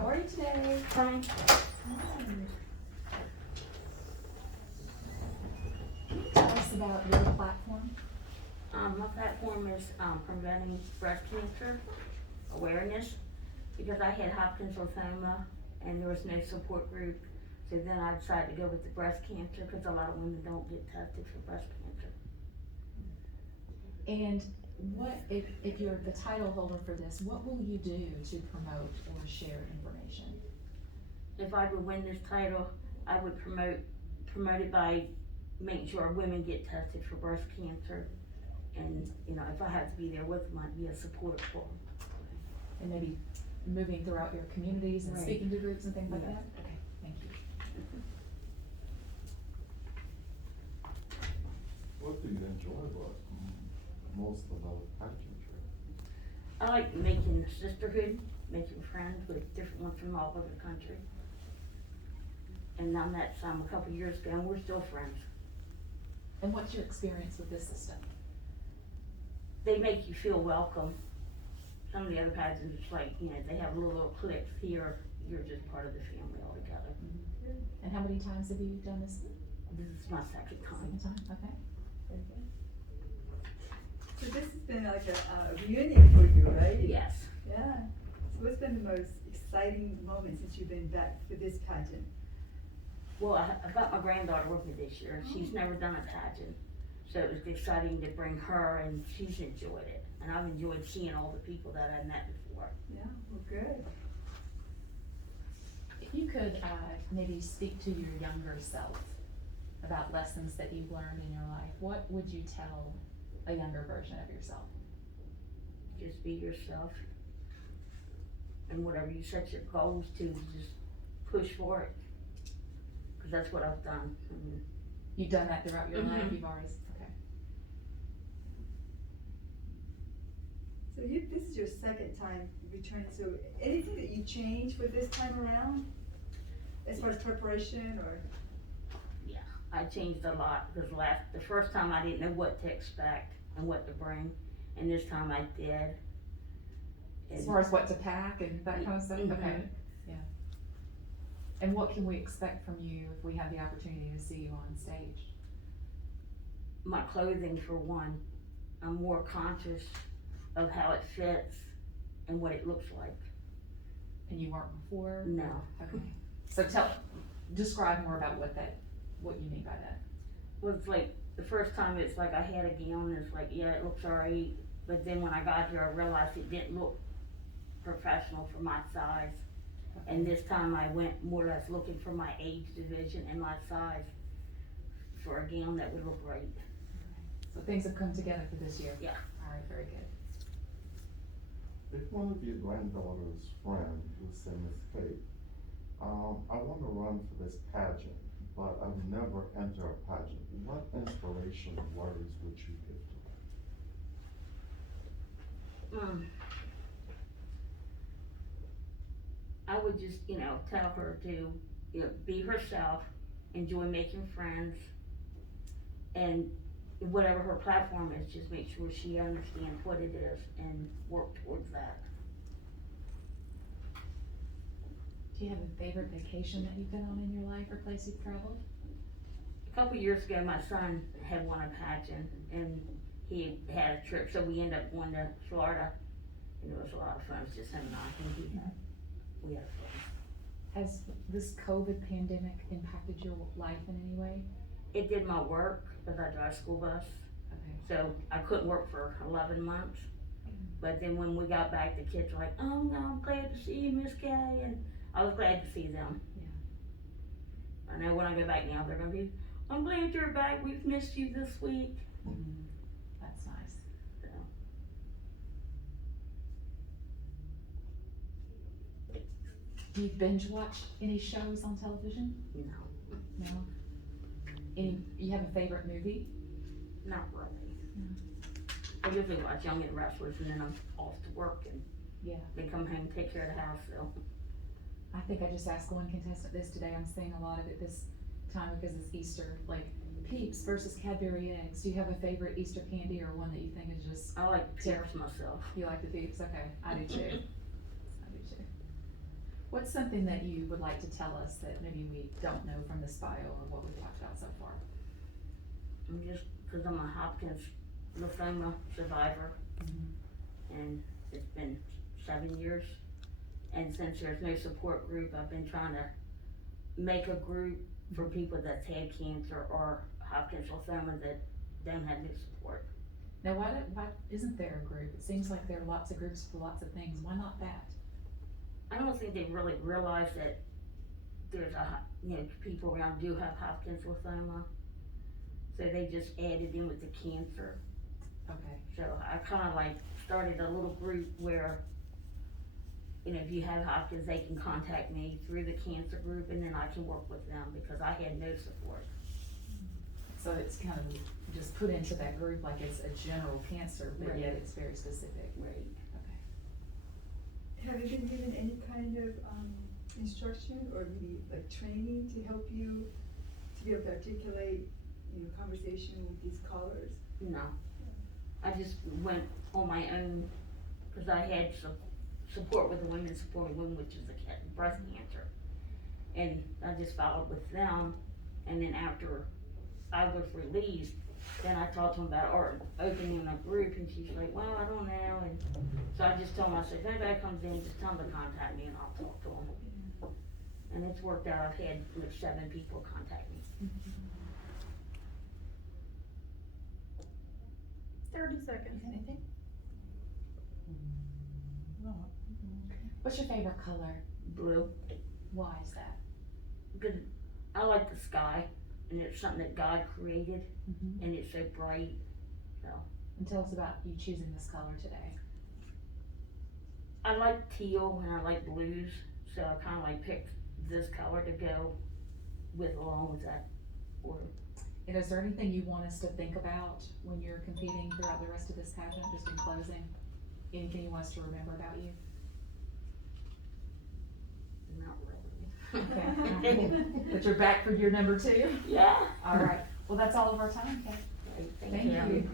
How are you today? Fine. Tell us about your platform. My platform is preventing breast cancer awareness, because I had Hopkins lymphoma and there was no support group. So then I decided to go with the breast cancer, because a lot of women don't get tested for breast cancer. And what, if you're the title holder for this, what will you do to promote or share information? If I would win this title, I would promote it by making sure women get tested for breast cancer. And, you know, if I had to be there with them, I'd be a support for them. And maybe moving throughout your communities and Right. speaking to groups and things like Yeah. that? Okay, thank you. What do you enjoy most about pageantry? I like making sisterhood, making friends with different ones from all over the country. And I met some a couple years ago, and we're still friends. And what's your experience with this system? They make you feel welcome. Some of the other pageants, it's like, you know, they have little cliques here, you're just part of the family altogether. And how many times have you done this? This is my second time. Second time, okay. Very good. So this has been like a reunion for you, right? Yes. Yeah. So what's been the most exciting moment since you've been back for this pageant? Well, I've got my granddaughter with me this year. She's never done a pageant. So it was exciting to bring her, and she's enjoyed it. And I've enjoyed seeing all the people that I met before. Yeah, well, good. If you could, maybe speak to your younger self about lessons that you've learned in your life, what would you tell a younger version of yourself? Just be yourself. And whatever you set your goals to, just push for it. Because that's what I've done. You've done that throughout your life, Mhm. you've always, okay. So this is your second time returning, so anything that you changed for this time around? As far as preparation or? Yeah, I changed a lot, because the first time I didn't know what to expect and what to bring. And this time I did. As And far as what to pack and that kind of stuff, Mhm. okay, yeah. And what can we expect from you if we have the opportunity to see you on stage? my clothing, for one, I'm more conscious of how it fits and what it looks like. And you weren't before? No. Okay, so describe more about what you mean by that. Well, it's like, the first time it's like I had a gown, and it's like, yeah, it looks alright, but then when I got here, I realized it didn't look professional for my size. And this time I went more or less looking for my age division and my size for a gown that would look right. So things have come together for this year? Yeah. Alright, very good. If one of your granddaughter's friends would say, Miss Kate, I want to run for this pageant, but I've never entered a pageant. What inspirational words would you give to her? I would just, tell her to, be herself, enjoy making friends, and whatever her platform is, just make sure she understands what it is and work towards that. Do you have a favorite vacation that you've been on in your life or place you've traveled? A couple years ago, my son had won a pageant, and he had a trip, so we ended up going to Florida, and it was a lot of fun. It was just him and I, we had fun. Has this COVID pandemic impacted your life in any way? It did my work, because I drive a school bus, Okay. so I couldn't work for 11 months. But then when we got back, the kids were like, oh no, I'm glad to see you, Miss Kay, and I was glad to see them. Yeah. I know when I go back now, they're gonna be, I'm glad you're back, we've missed you this week. That's nice. So, Do you binge watch any shows on television? no, No? You have a favorite movie? not really. No. I usually watch Young and Restless, and then I'm off to work, and Yeah. they come home and take care of the house, so. I think I just asked one contestant this today, I'm seeing a lot of it this time because it's Easter, like Peeps versus Cadbury eggs. Do you have a favorite Easter candy or one that you think is just, I like Peeps myself. you like the Peeps? Okay, I do too. I do too. What's something that you would like to tell us that maybe we don't know from this bio or what we've talked about so far? I'm just, cause I'm a Hopkins lymphoma survivor, and it's been 7 years. And since there's no support group, I've been trying to make a group for people that's had cancer or Hopkins lymphoma that don't have no support. Now, why isn't there a group? It seems like there are lots of groups for lots of things. Why not that? I don't think they really realize that there's people around do have Hopkins lymphoma. So they just added in with the cancer. Okay. So I kinda like started a little group where, if you have Hopkins, they can contact me through the cancer group and then I can work with them because I had no support. So it's kind of just put into that group like it's a general cancer, but Right. yet it's very specific. Right. Okay. Have you been given any kind of, instruction or maybe like training to help you to be able to articulate, conversation with these callers? No. I just went on my own, cause I had support with the Women Supporting Women, which is breast cancer. And I just followed with them, and then after I was released, then I talked to them about opening a group, and she's like, well, I don't know, and so I just told them, I said, if anybody comes in, just tell them to contact me and I'll talk to them. And it's worked out, I've had like 7 people contact me. 30 seconds. Anything? What's your favorite color? Blue, Why is that? because I like the sky, and it's something that God created, and it's so bright. And tell us about you choosing this color today. I like teal and I like blues, so I kinda like picked this color to go along with that order. And is there anything you want us to think about when you're competing throughout the rest of this pageant, just in closing? Anything you want us to remember about you? Not Okay. really. But you're back for year number 2? Yeah. All right. Well, that's all of our time, Kate. Great, Thank you.